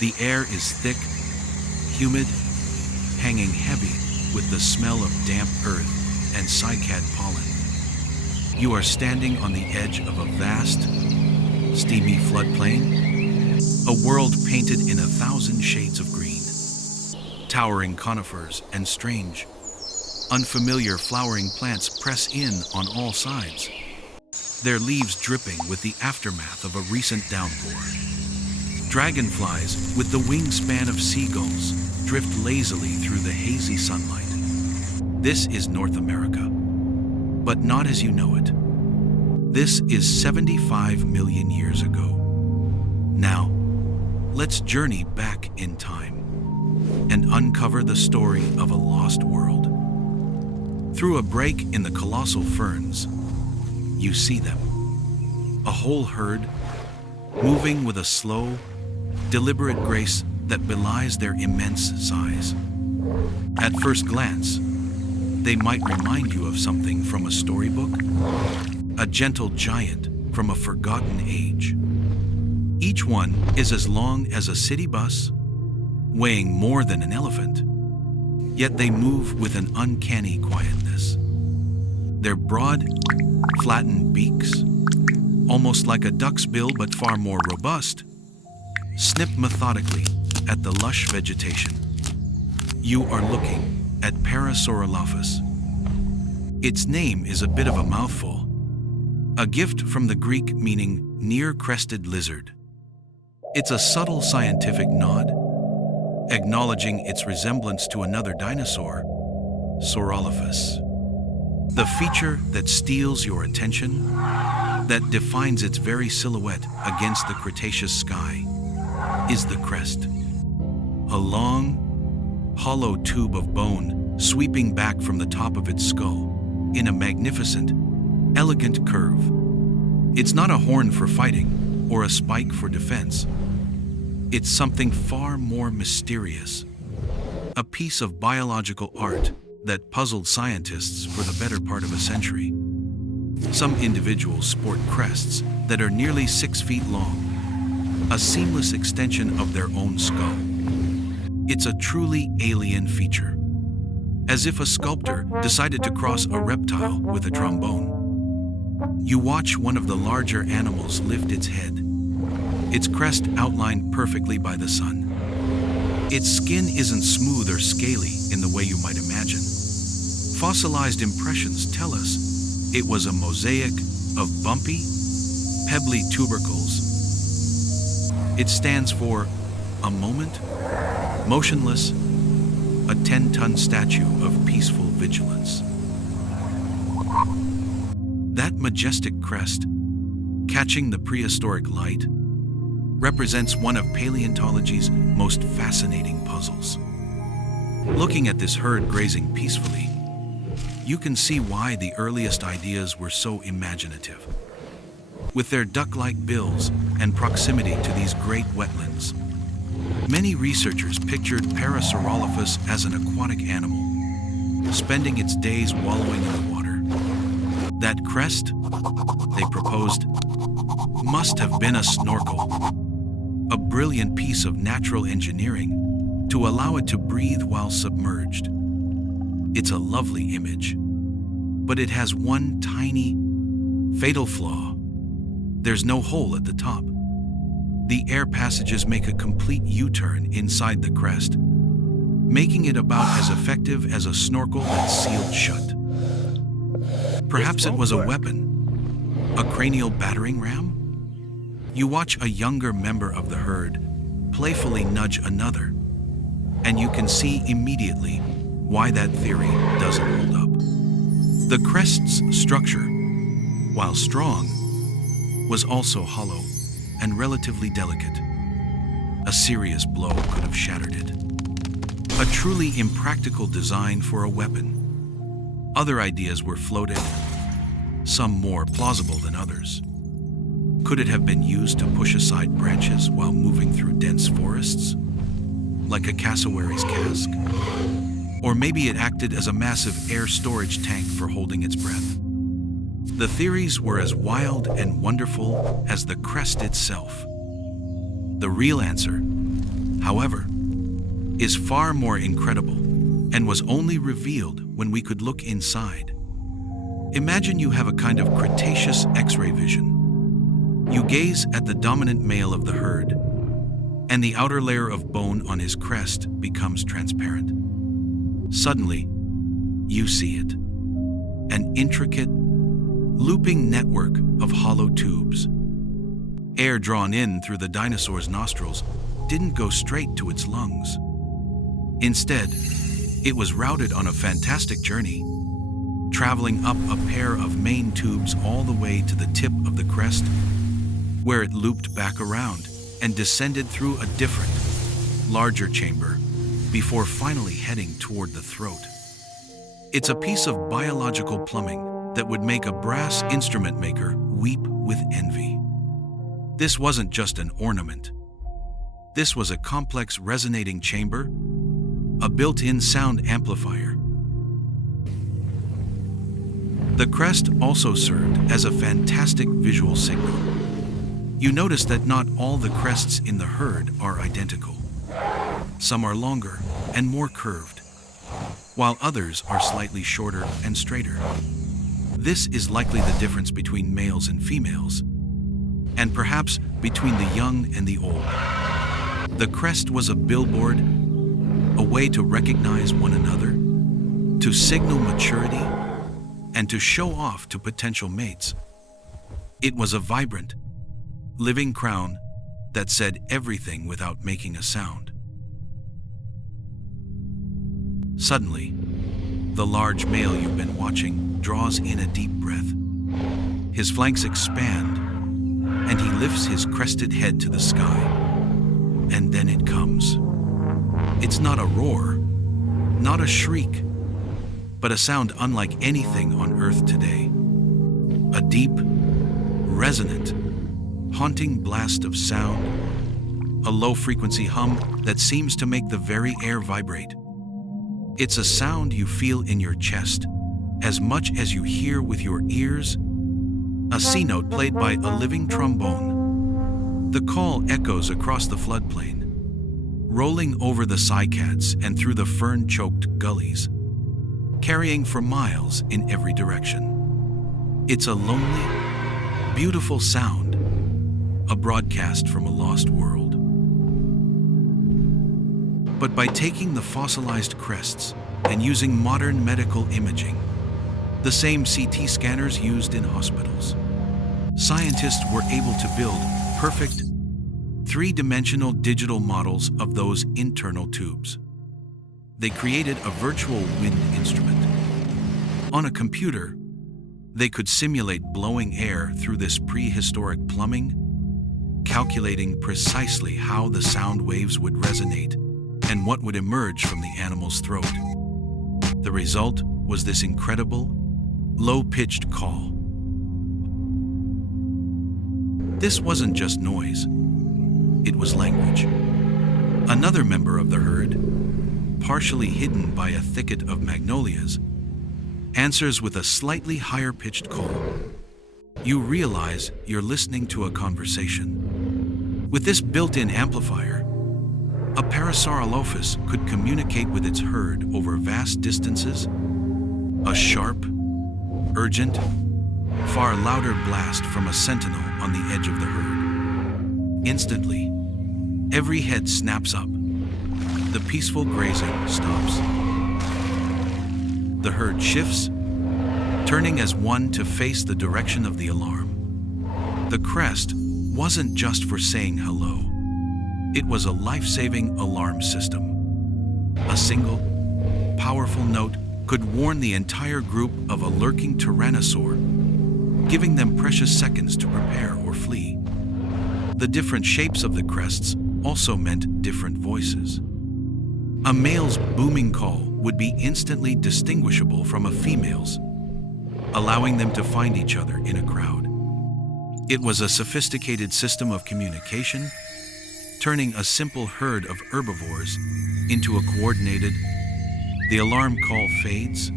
The air is thick, humid, hanging heavy with the smell of damp earth and cycad pollen. You are standing on the edge of a vast, steamy floodplain, a world painted in 1,000 shades of green. Towering conifers and strange, unfamiliar flowering plants press in on all sides, their leaves dripping with the aftermath of a recent downpour. Dragonflies, with the wingspan of seagulls, drift lazily through the hazy sunlight. This is North America, but not as you know it. This is 75 million years ago. Now, let's journey back in time and uncover the story of a lost world. Through a break in the colossal ferns, you see them. A whole herd, moving with a slow, deliberate grace that belies their immense size. At first glance, they might remind you of something from a storybook, a gentle giant from a forgotten age. Each one is as long as a city bus, weighing more than an elephant, yet they move with an uncanny quietness. Their broad, flattened beaks, almost like a duck's bill but far more robust, snip methodically at the lush vegetation. You are looking at Parasaurolophus. Its name is a bit of a mouthful, a gift from the Greek meaning near-crested lizard. It's a subtle scientific nod, acknowledging its resemblance to another dinosaur, Saurolophus. The feature that steals your attention, that defines its very silhouette against the Cretaceous sky, is the crest. A long, hollow tube of bone sweeping back from the top of its skull in a magnificent, elegant curve. It's not a horn for fighting or a spike for defense. It's something far more mysterious, a piece of biological art that puzzled scientists for the better part of a century. Some individuals sport crests that are nearly 6 feet long, a seamless extension of their own skull. It's a truly alien feature, as if a sculptor decided to cross a reptile with a trombone. You watch one of the larger animals lift its head, its crest outlined perfectly by the sun. Its skin isn't smooth or scaly in the way you might imagine. Fossilized impressions tell us it was a mosaic of bumpy, pebbly tubercles. It stands for a moment, motionless, a 10-ton statue of peaceful vigilance. That majestic crest, catching the prehistoric light, represents one of paleontology's most fascinating puzzles. Looking at this herd grazing peacefully, you can see why the earliest ideas were so imaginative. With their duck-like bills and proximity to these great wetlands, many researchers pictured Parasaurolophus as an aquatic animal, spending its days wallowing in the water. That crest, they proposed, must have been a snorkel, a brilliant piece of natural engineering to allow it to breathe while submerged. It's a lovely image, but it has one tiny, fatal flaw. There's no hole at the top. The air passages make a complete U-turn inside the crest, making it about as effective as a snorkel that's sealed shut. Perhaps it was a weapon, a cranial battering ram? You watch a younger member of the herd playfully nudge another, and you can see immediately why that theory doesn't hold up. The crest's structure, while strong, was also hollow and relatively delicate. A serious blow could have shattered it. A truly impractical design for a weapon. Other ideas were floated, some more plausible than others. Could it have been used to push aside branches while moving through dense forests, like a cassowary's cask? Or maybe it acted as a massive air storage tank for holding its breath. The theories were as wild and wonderful as the crest itself. The real answer however, is far more incredible and was only revealed when we could look inside. Imagine you have a kind of Cretaceous X-ray vision. You gaze at the dominant male of the herd, and the outer layer of bone on his crest becomes transparent. Suddenly, you see it. An intricate, looping network of hollow tubes. Air drawn in through the dinosaur's nostrils didn't go straight to its lungs. Instead, it was routed on a fantastic journey, traveling up a pair of main tubes all the way to the tip of the crest, where it looped back around and descended through a different, larger chamber before finally heading toward the throat. It's a piece of biological plumbing that would make a brass instrument maker weep with envy. This wasn't just an ornament. This was a complex resonating chamber, a built-in sound amplifier. The crest also served as a fantastic visual signal. You notice that not all the crests in the herd are identical. Some are longer and more curved, while others are slightly shorter and straighter. This is likely the difference between males and females, and perhaps between the young and the old. The crest was a billboard, a way to recognize one another, to signal maturity, and to show off to potential mates. It was a vibrant, living crown that said everything without making a sound. Suddenly, the large male you've been watching draws in a deep breath. His flanks expand, and he lifts his crested head to the sky. And then it comes. It's not a roar, not a shriek, but a sound unlike anything on Earth today. A deep, resonant, haunting blast of sound, a low-frequency hum that seems to make the very air vibrate. It's a sound you feel in your chest as much as you hear with your ears, a C-note played by a living trombone. The call echoes across the floodplain, rolling over the cycads and through the fern-choked gullies, carrying for miles in every direction. It's a lonely, beautiful sound, a broadcast from a lost world. But by taking the fossilized crests and using modern medical imaging, the same CT scanners used in hospitals, scientists were able to build perfect, three-dimensional digital models of those internal tubes. They created a virtual wind instrument. On a computer, they could simulate blowing air through this prehistoric plumbing, calculating precisely how the sound waves would resonate and what would emerge from the animal's throat. The result was this incredible, low-pitched call. This wasn't just noise, it was language. Another member of the herd, partially hidden by a thicket of magnolias, answers with a slightly higher-pitched call. You realize you're listening to a conversation. With this built-in amplifier, a Parasaurolophus could communicate with its herd over vast distances. A sharp, urgent, far louder blast from a sentinel on the edge of the herd. Instantly, every head snaps up. The peaceful grazing stops. The herd shifts, turning as one to face the direction of the alarm. The crest wasn't just for saying hello. It was a life-saving alarm system. A single, powerful note could warn the entire group of a lurking tyrannosaur, giving them precious seconds to prepare or flee. The different shapes of the crests also meant different voices. A male's booming call would be instantly distinguishable from a female's, allowing them to find each other in a crowd. It was a sophisticated system of communication, turning a simple herd of herbivores into a coordinated. The alarm call fades,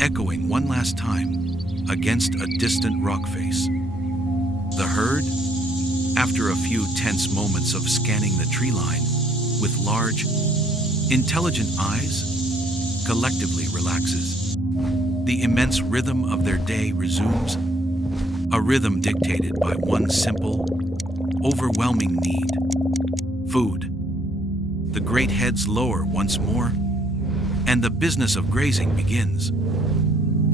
echoing one last time against a distant rock face. The herd, after a few tense moments of scanning the tree line, with large, intelligent eyes, collectively relaxes. The immense rhythm of their day resumes, a rhythm dictated by one simple, overwhelming need: food. The great heads lower once more, and the business of grazing begins.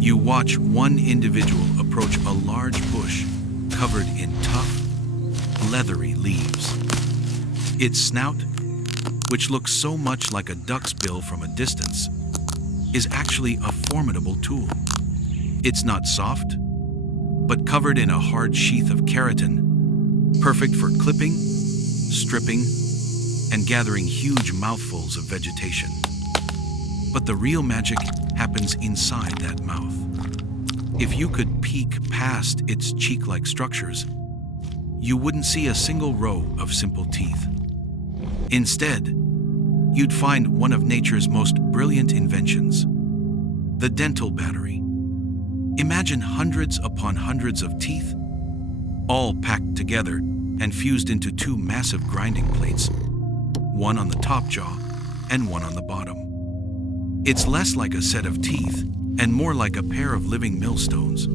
You watch one individual approach a large bush covered in tough, leathery leaves. Its snout, which looks so much like a duck's bill from a distance, is actually a formidable tool. It's not soft, but covered in a hard sheath of keratin, perfect for clipping, stripping, and gathering huge mouthfuls of vegetation. But the real magic happens inside that mouth. If you could peek past its cheek-like structures, you wouldn't see a single row of simple teeth. Instead, you'd find one of nature's most brilliant inventions: the dental battery. Imagine hundreds upon hundreds of teeth, all packed together and fused into two massive grinding plates, one on the top jaw and one on the bottom. It's less like a set of teeth and more like a pair of living millstones.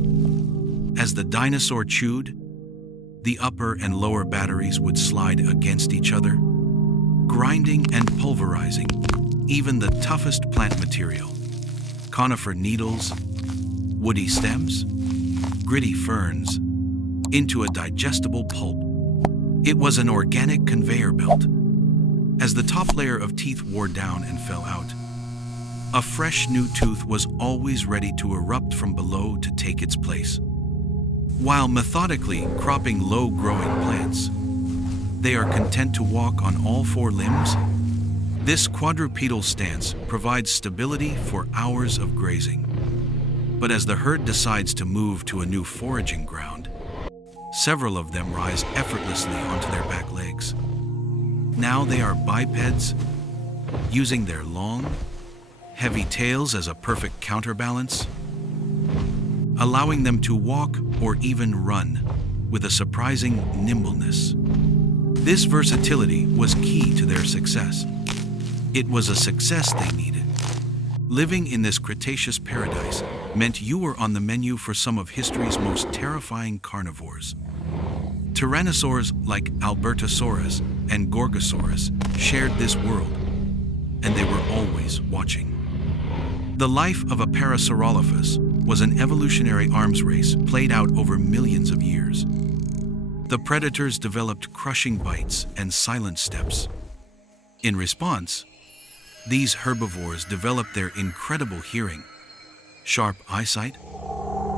As the dinosaur chewed, the upper and lower batteries would slide against each other, grinding and pulverizing even the toughest plant material: conifer needles, woody stems, gritty ferns, into a digestible pulp. It was an organic conveyor belt. As the top layer of teeth wore down and fell out, a fresh new tooth was always ready to erupt from below to take its place. While methodically cropping low-growing plants, they are content to walk on all four limbs. This quadrupedal stance provides stability for hours of grazing. But as the herd decides to move to a new foraging ground, several of them rise effortlessly onto their back legs. Now they are bipeds, using their long, heavy tails as a perfect counterbalance, allowing them to walk or even run with a surprising nimbleness. This versatility was key to their success. It was a success they needed. Living in this Cretaceous paradise meant you were on the menu for some of history's most terrifying carnivores. Tyrannosaurs like Albertosaurus and Gorgosaurus shared this world, and they were always watching. The life of a Parasaurolophus was an evolutionary arms race played out over millions of years. The predators developed crushing bites and silent steps. In response, these herbivores developed their incredible hearing, sharp eyesight,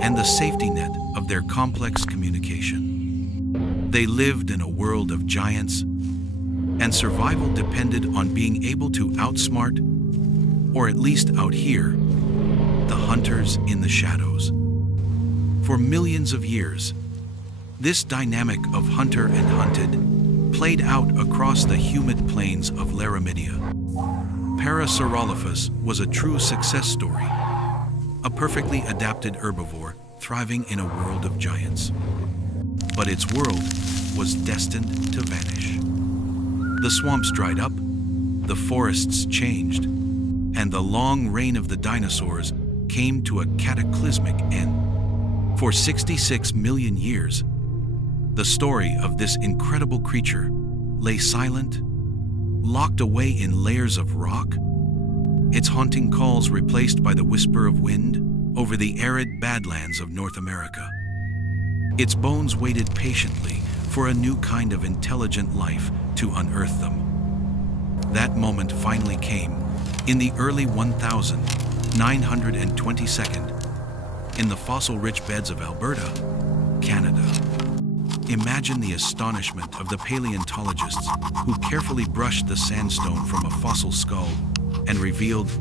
and the safety net of their complex communication. They lived in a world of giants, and survival depended on being able to outsmart, or at least outhear, the hunters in the shadows. For millions of years, this dynamic of hunter and hunted played out across the humid plains of Laramidia. Parasaurolophus was a true success story, a perfectly adapted herbivore thriving in a world of giants. But its world was destined to vanish. The swamps dried up, the forests changed, and the long reign of the dinosaurs came to a cataclysmic end. For 66 million years, the story of this incredible creature lay silent, locked away in layers of rock, its haunting calls replaced by the whisper of wind over the arid badlands of North America. Its bones waited patiently for a new kind of intelligent life to unearth them. That moment finally came in the early 1922 in the fossil-rich beds of Alberta, Canada. Imagine the astonishment of the paleontologists who carefully brushed the sandstone from a fossil skull and revealed,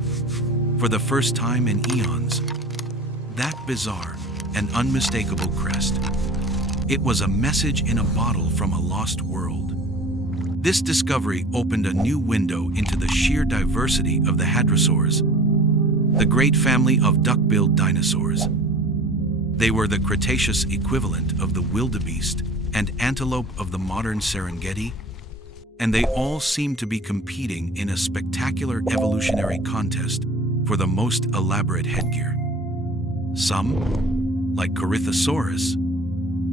for the first time in eons, that bizarre and unmistakable crest. It was a message in a bottle from a lost world. This discovery opened a new window into the sheer diversity of the hadrosaurs, the great family of duck-billed dinosaurs. They were the Cretaceous equivalent of the wildebeest and antelope of the modern Serengeti, and they all seem to be competing in a spectacular evolutionary contest for the most elaborate headgear. Some, like Corythosaurus,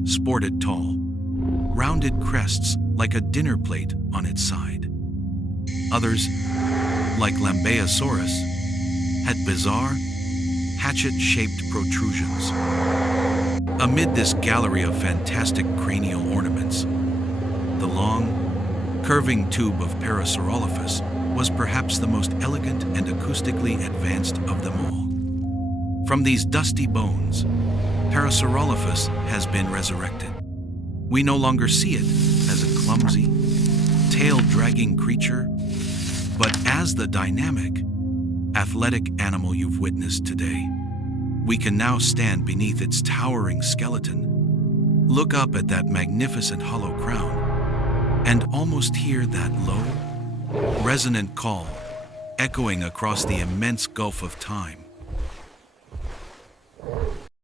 sported tall, rounded crests like a dinner plate on its side. Others, like Lambeosaurus, had bizarre, hatchet-shaped protrusions. Amid this gallery of fantastic cranial ornaments, the long, curving tube of Parasaurolophus was perhaps the most elegant and acoustically advanced of them all. From these dusty bones, Parasaurolophus has been resurrected. We no longer see it as a clumsy, tail-dragging creature, but as the dynamic, athletic animal you've witnessed today. We can now stand beneath its towering skeleton, look up at that magnificent hollow crown, and almost hear that low, resonant call echoing across the immense gulf of time.